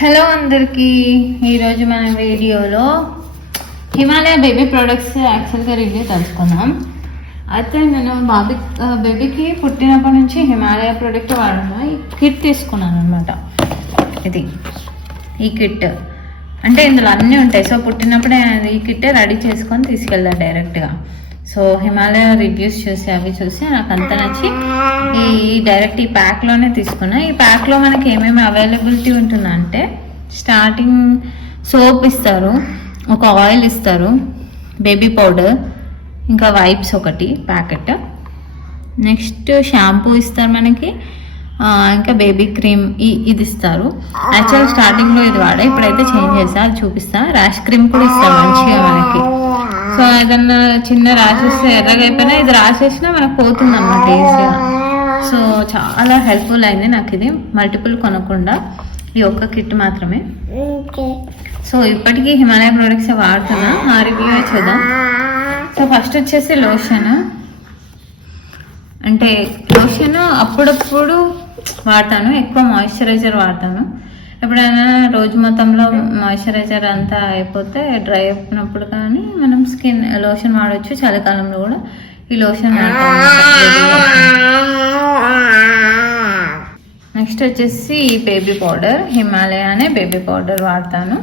Hello అందరికీ, ఈరోజు మన వీడియోలో హిమాలయ బేబీ ప్రొడక్ట్స్ యాక్చువల్గా రివ్యూ తెలుసుకుందాం. అయితే నేను బేబీకి పుట్టినప్పటి నుంచి హిమాలయ ప్రోడక్ట్ వాడను. ఈ కిట్ తీసుకున్నాను అనమాట. ఇది ఈ కిట్ అంటే ఇందులో అన్నీ ఉంటాయి. సో పుట్టినప్పుడే ఈ కిట్టే రెడీ చేసుకొని తీసుకెళ్ళాను డైరెక్ట్గా. సో హిమాలయ రివ్యూస్ చూసి నాకు అంత నచ్చి డైరెక్ట్ ఈ ప్యాక్లోనే తీసుకున్నా. ఈ ప్యాక్లో మనకి ఏమేమి అవైలబిలిటీ ఉంటుందంటే, స్టార్టింగ్ సోప్ ఇస్తారు, ఒక ఆయిల్ ఇస్తారు, బేబీ పౌడర్, ఇంకా వైప్స్ ఒకటి ప్యాకెట్, నెక్స్ట్ షాంపూ ఇస్తారు మనకి, ఇంకా బేబీ క్రీమ్ ఇది ఇస్తారు. యాక్చువల్ స్టార్టింగ్లో ఇది వాడా, ఇప్పుడైతే చేంజ్ చేస్తా, అది చూపిస్తా. ర్యాష్ క్రీమ్ కూడా ఇస్తారు మంచిగా మనకి. సో ఏదన్నా చిన్న ర్యాషెస్ ఎర్రగా అయిపోయినా ఇది రాసేసినా మనకు పోతుంది అన్నమాట ఈజీగా. సో చాలా హెల్ప్ఫుల్ అయింది నాకు ఇది, మల్టిపుల్ కొనకుండా ఈ ఒక్క కిట్ మాత్రమే. సో ఇప్పటికీ హిమాలయ ప్రోడక్ట్స్ వాడుతున్నా, ఆ రివ్యూ చూద్దాం. సో ఫస్ట్ వచ్చేసి లోషన్. అంటే లోషన్ అప్పుడప్పుడు వాడతాను, ఎక్కువ మాయిశ్చరైజర్ వాడతాను. ఎప్పుడైనా రోజు మొత్తంలో మాయిశ్చరైజర్ అంతా అయిపోతే డ్రై అయిపోయినప్పుడు కానీ మనం స్కిన్ లోషన్ వాడచ్చు. చలికాలంలో కూడా ఈ లోషన్ వాడతాను. నెక్స్ట్ వచ్చేసి బేబీ పౌడర్, హిమాలయ అనే బేబీ పౌడర్ వాడతాను.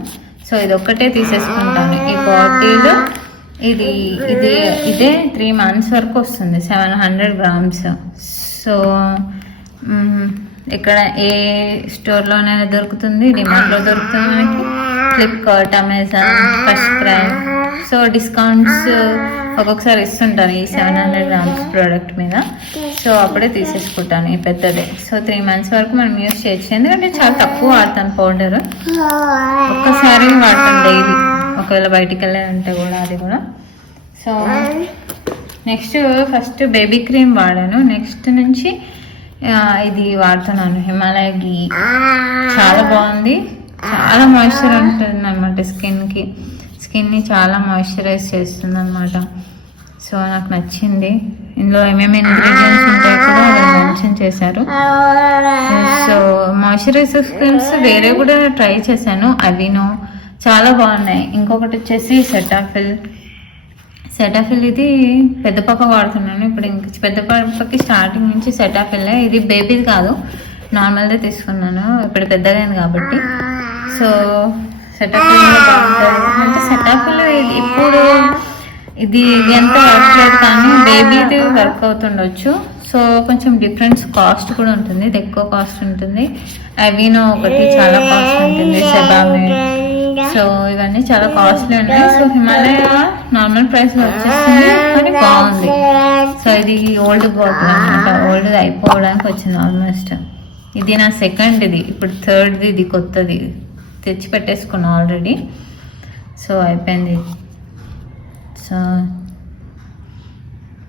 సో ఇది ఒక్కటే తీసేసుకుంటాను. ఈ బాటిల్ ఇదే 3 months వరకు వస్తుంది, 700 grams. సో ఇక్కడ ఏ స్టోర్లోనైనా దొరుకుతుంది, డిమార్ట్లో దొరుకుతుంది మనకి, Flipkart, Amazon, first cry. So discounts ఒక్కొక్కసారి ఇస్తుంటాను ఈ 700 grams ప్రోడక్ట్ మీద. సో అప్పుడే తీసేసుకుంటాను ఈ పెద్దదే. సో 3 months వరకు మనం యూజ్ చేయొచ్చు, ఎందుకంటే చాలా తక్కువ వాడతాను పౌడర్, ఒక్కసారి వాడతాను డైలీ, ఒకవేళ బయటికి వెళ్ళే ఉంటే కూడా అది కూడా. So next first baby cream వాడాను. నెక్స్ట్ నుంచి ఇది వాడుతున్నాను, హిమాలయ గీ. చాలా బాగుంది, చాలా మాయిశ్చర్ ఉంటుంది అనమాట స్కిన్ని చాలా మాయిశ్చరైజ్ చేస్తుంది అనమాట. సో నాకు నచ్చింది. ఇందులో ఏమేమి ఇంగ్రీడియంట్స్ ఉంటాయో కూడా మెన్షన్ చేశారు. సో మాయిశ్చరైజర్ క్రీమ్స్ వేరే కూడా ట్రై చేశాను, అవినో చాలా బాగున్నాయి. ఇంకొకటి వచ్చేసి సెటాఫిల్ ఇది పెద్ద పాప వాడుతున్నాను ఇప్పుడు. ఇంక పెద్ద పాపకి స్టార్టింగ్ నుంచి సెటాఫిల్, ఇది బేబీది కాదు, నార్మల్దే తీసుకున్నాను, ఇప్పుడు పెద్దదైంది కాబట్టి. సో సెటాఫిల్ బాగుంటుంది. అంటే సెటాఫిల్ ఇప్పుడు ఇది ఎంత వర్క్ లేదు కానీ బేబీది వర్క్ అవుతుండొచ్చు. సో కొంచెం డిఫరెన్స్ కాస్ట్ కూడా ఉంటుంది, ఇది ఎక్కువ కాస్ట్ ఉంటుంది. అవినో ఒకటి చాలా కాస్ట్ ఉంటుంది, సెబామిడ్. సో ఇవన్నీ చాలా కాస్ట్లీ ఉన్నాయి. సో హిమాలయ నార్మల్ ప్రైస్లో వచ్చేస్తుంది కానీ బాగుంది. సో ఇది ఓల్డ్ బాటిల్ అనమాట, ఓల్డ్ అయిపోవడానికి వచ్చింది ఆల్మోస్ట్. ఇది నా సెకండ్ది, ఇప్పుడు థర్డ్ది, ఇది కొత్తది తెచ్చి పెట్టేసుకున్నా ఆల్రెడీ. సో అయిపోయింది. సో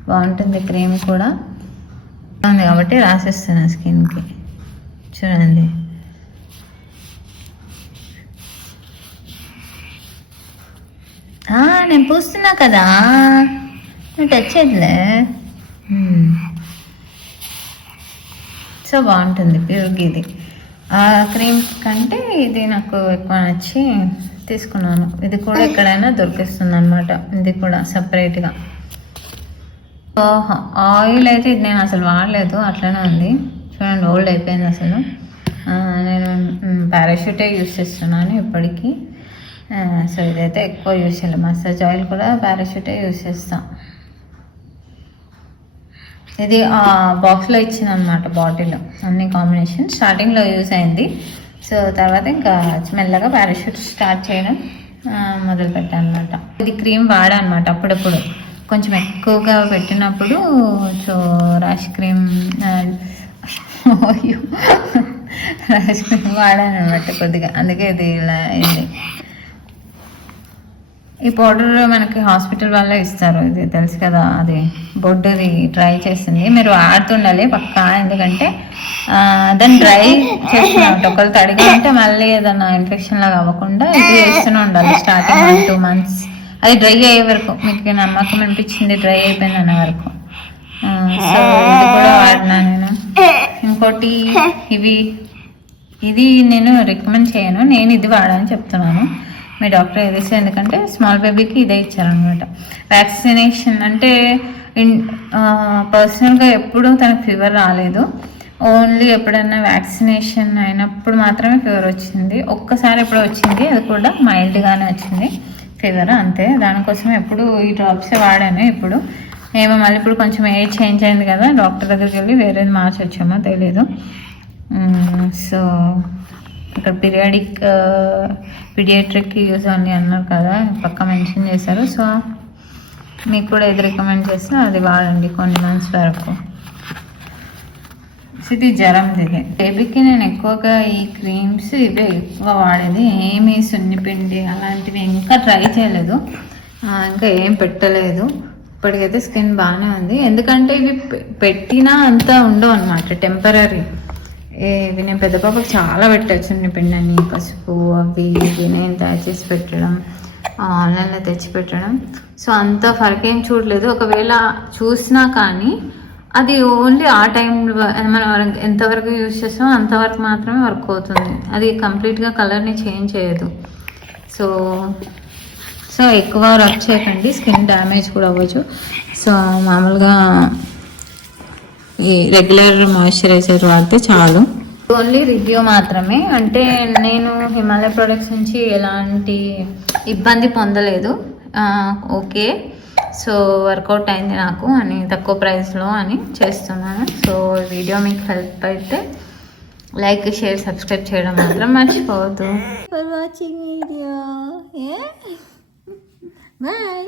బాగుంటుంది, క్రీమ్ కూడా ఉంది కాబట్టి రాసేస్తున్నా స్కిన్కి. చూడండి, నేను పూస్తున్నా కదా, నువ్వు టచ్ చేయట్లే. సో బాగుంటుంది ప్యూర్గా. ఇది ఆ క్రీమ్ కంటే ఇది నాకు ఎక్కువ నచ్చి తీసుకున్నాను. ఇది కూడా ఎక్కడైనా దొరికిస్తుంది అనమాట, ఇది కూడా సపరేట్గా. ఆయిల్ అయితే ఇది నేను అసలు వాడలేదు, అట్లనే ఉంది. చూడండి, ఓల్డ్ అయిపోయింది అసలు. నేను పారాషూటే యూస్ చేస్తున్నాను ఇప్పటికీ. సో ఇదైతే ఎక్కువ యూస్ చేయాలి. మసాజ్ ఆయిల్ కూడా పారాషూటే యూస్ చేస్తాం. ఇది ఆ బాక్స్లో ఇచ్చింది అనమాట, బాటిల్ అన్ని కాంబినేషన్. స్టార్టింగ్లో యూస్ అయింది. సో తర్వాత ఇంకా మెల్లగా పారాషూట్ స్టార్ట్ చేయడం మొదలు పెట్టాను అనమాట. ఇది క్రీమ్ వాడా అనమాట అప్పుడప్పుడు, కొంచెం ఎక్కువగా పెట్టినప్పుడు. సో ర్యాష్ క్రీమ్ వాడాను అనమాట కొద్దిగా, అందుకే ఇది ఇలా అయింది. ఈ పౌడర్ మనకి హాస్పిటల్ వాళ్ళే ఇస్తారు, ఇది తెలుసు కదా. అది బొడ్డుది ట్రై చేసింది, మీరు వాడుతుండాలి పక్కా, ఎందుకంటే దాన్ని డ్రై చేస్తున్నట్టు. ఒకళ్ళు తడిగా ఉంటే మళ్ళీ ఏదైనా ఇన్ఫెక్షన్ లాగా అవ్వకుండా ఇది వేస్తూనే ఉండాలి స్టార్టింగ్ 1-2 months. అది డ్రై అయ్యే వరకు, మీకు నమ్మకం అనిపించింది డ్రై అయిపోయింది అనే వరకు. సో ఇది కూడా వాడినా నేను. ఇంకోటి ఇవి ఇది నేను రికమెండ్ చేయను, నేను ఇది వాడని చెప్తున్నాను. మీ డాక్టర్ ఏది ఇస్తారు, ఎందుకంటే స్మాల్ బేబీకి ఇదే ఇచ్చారనమాట. వ్యాక్సినేషన్ అంటే పర్సనల్గా ఎప్పుడూ తనకు ఫీవర్ రాలేదు. ఓన్లీ ఎప్పుడైనా వ్యాక్సినేషన్ అయినప్పుడు మాత్రమే ఫీవర్ వచ్చింది. ఒక్కసారి ఎప్పుడు వచ్చింది, అది కూడా మైల్డ్గానే వచ్చింది ఫీవర్, అంతే. దానికోసం ఎప్పుడు ఈ డ్రాప్సే వాడాను. ఇప్పుడు ఏమో మళ్ళీ ఇప్పుడు కొంచెం ఏజ్ చేంజ్ అయింది కదా, డాక్టర్ దగ్గరికి వెళ్ళి వేరేది మార్చొచ్చామో తెలీదు. సో ఇక్కడ పీడియాట్రిక్ యూజ్ ఓన్లీ అన్నారు కదా, పక్క మెన్షన్ చేశారు. సో మీకు కూడా ఏది రికమెండ్ చేస్తే అది వాడండి కొన్ని మంత్స్ వరకు. ఇది జ్వరం దిగే బేబీకి నేను ఎక్కువగా ఈ క్రీమ్స్ ఇవే ఎక్కువ వాడేది. ఏమి సున్నిపిండి అలాంటివి ఇంకా ట్రై చేయలేదు, ఇంకా ఏం పెట్టలేదు. ఇప్పటికైతే స్కిన్ బాగానే ఉంది, ఎందుకంటే ఇవి పెట్టినా అంతా ఉండవు అనమాట, టెంపరీ. ఇవి నేను పెద్ద పాపకు చాలా పెట్టచ్చు, సున్నిపిండి అని, పసుపు, అవి ఇవి నేను తయారు చేసి పెట్టడం, ఆన్లైన్లో తెచ్చి పెట్టడం. సో అంత ఫరక్ ఏం చూడలేదు. ఒకవేళ చూసినా కానీ అది ఓన్లీ ఆ టైంలో మనం ఎంతవరకు యూజ్ చేస్తామో అంతవరకు మాత్రమే వర్క్ అవుతుంది, అది కంప్లీట్గా కలర్ని చేంజ్ చేయదు. సో ఎక్కువ రబ్ చేయకండి, స్కిన్ డ్యామేజ్ కూడా అవ్వచ్చు. సో మామూలుగా ఈ రెగ్యులర్ మాయిశ్చరైజర్ వాడితే చాలు. ఓన్లీ రివ్యూ మాత్రమే, అంటే నేను హిమాలయ ప్రొడక్ట్స్ నుంచి ఎలాంటి ఇబ్బంది పొందలేదు. ఓకే, సో వర్కౌట్ అయింది నాకు అని, తక్కువ ప్రైస్లో అని చేస్తున్నాను. సో వీడియో మీకు హెల్ప్ అయితే లైక్, షేర్, సబ్స్క్రైబ్ చేయడం మాత్రం మర్చిపోవద్దు. For watching video, bye.